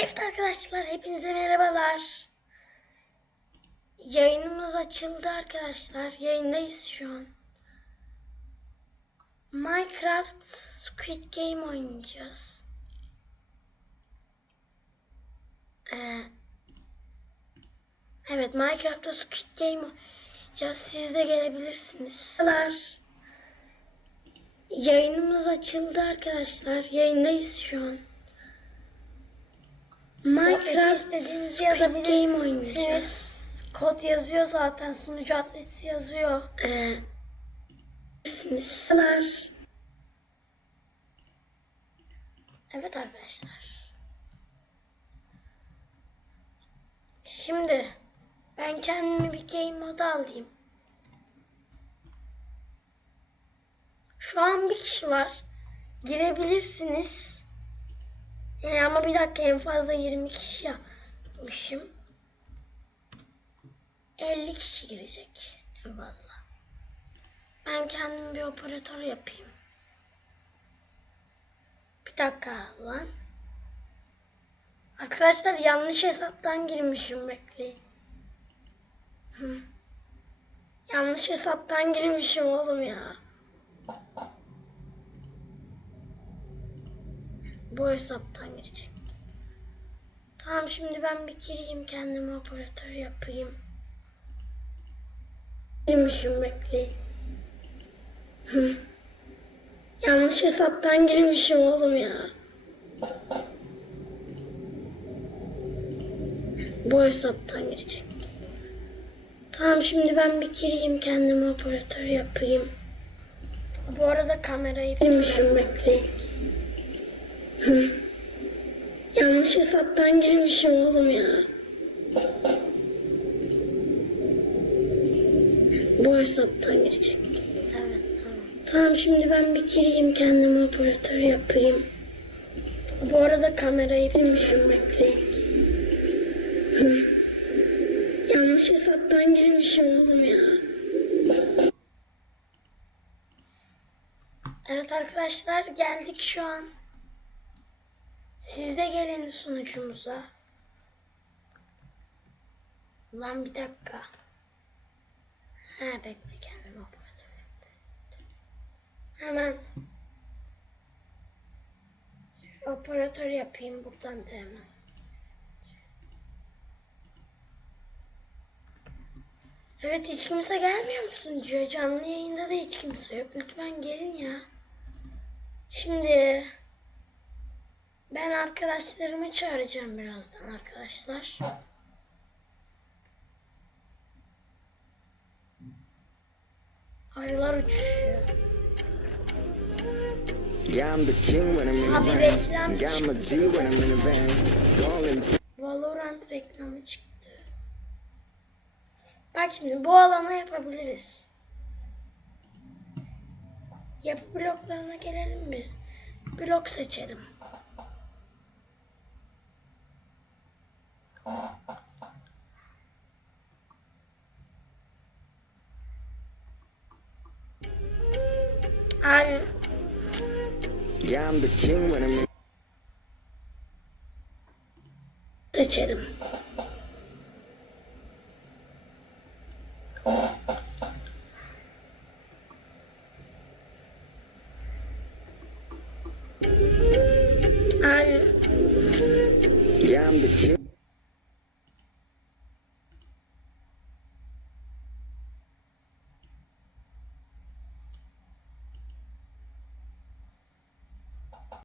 Evet arkadaşlar hepinize merhabalar. Yayınımız açıldı arkadaşlar. Yayındayız şu an. Minecraft Squid Game oynayacağız. Ee, evet Minecraft'ta Squid Game oynayacağız. Siz de gelebilirsiniz. Yayınımız açıldı arkadaşlar. Yayındayız şu an. Minecraft Squid. Game oynayacağız. Kod yazıyor zaten. Sunucu adresi yazıyor. Ee. Merhabalar. Evet arkadaşlar. Şimdi ben kendimi bir game moda alayım. Şu an bir kişi var. Girebilirsiniz. Ee, ama bir dakika en fazla 20 kişi yapmışım. 50 kişi girecek en fazla. Ben kendim bir operatör yapayım. Bir dakika lan. Arkadaşlar yanlış hesaptan girmişim bekleyin. Hı. Yanlış hesaptan girmişim oğlum ya. Bu hesaptan girecek. Tamam şimdi ben bir gireyim kendime operatör yapayım. Girmişim bekleyin. Yanlış hesaptan girmişim oğlum ya. Bu hesaptan girecek. Tamam şimdi ben bir gireyim kendime operatör yapayım. Bu arada kamerayı girmişim bekleyin. Yanlış hesaptan girmişim oğlum ya. Bu hesaptan girecek. Evet tamam. Tamam şimdi ben bir gireyim kendime operatör yapayım. Bu arada kamerayı bilmişim bekleyin. Yanlış hesaptan girmişim oğlum ya. Evet arkadaşlar geldik şu an. Siz de gelin sunucumuza. Lan bir dakika. Ha bekle kendimi operatör. Hemen operatör yapayım buradan da hemen. Evet hiç kimse gelmiyor mu sunucuya? Canlı yayında da hiç kimse yok. Lütfen gelin ya. Şimdi ben arkadaşlarımı çağıracağım birazdan arkadaşlar. Arılar uçuşuyor. Yeah, I'm the king when I'm in Abi reklam. Calling Valorant reklamı çıktı. Bak şimdi bu alana yapabiliriz. Yapı bloklarına gelelim mi? Blok seçelim. Ay, Yeah, I'm the king when I'm in seçelim. Ay, Yeah, I'm the king.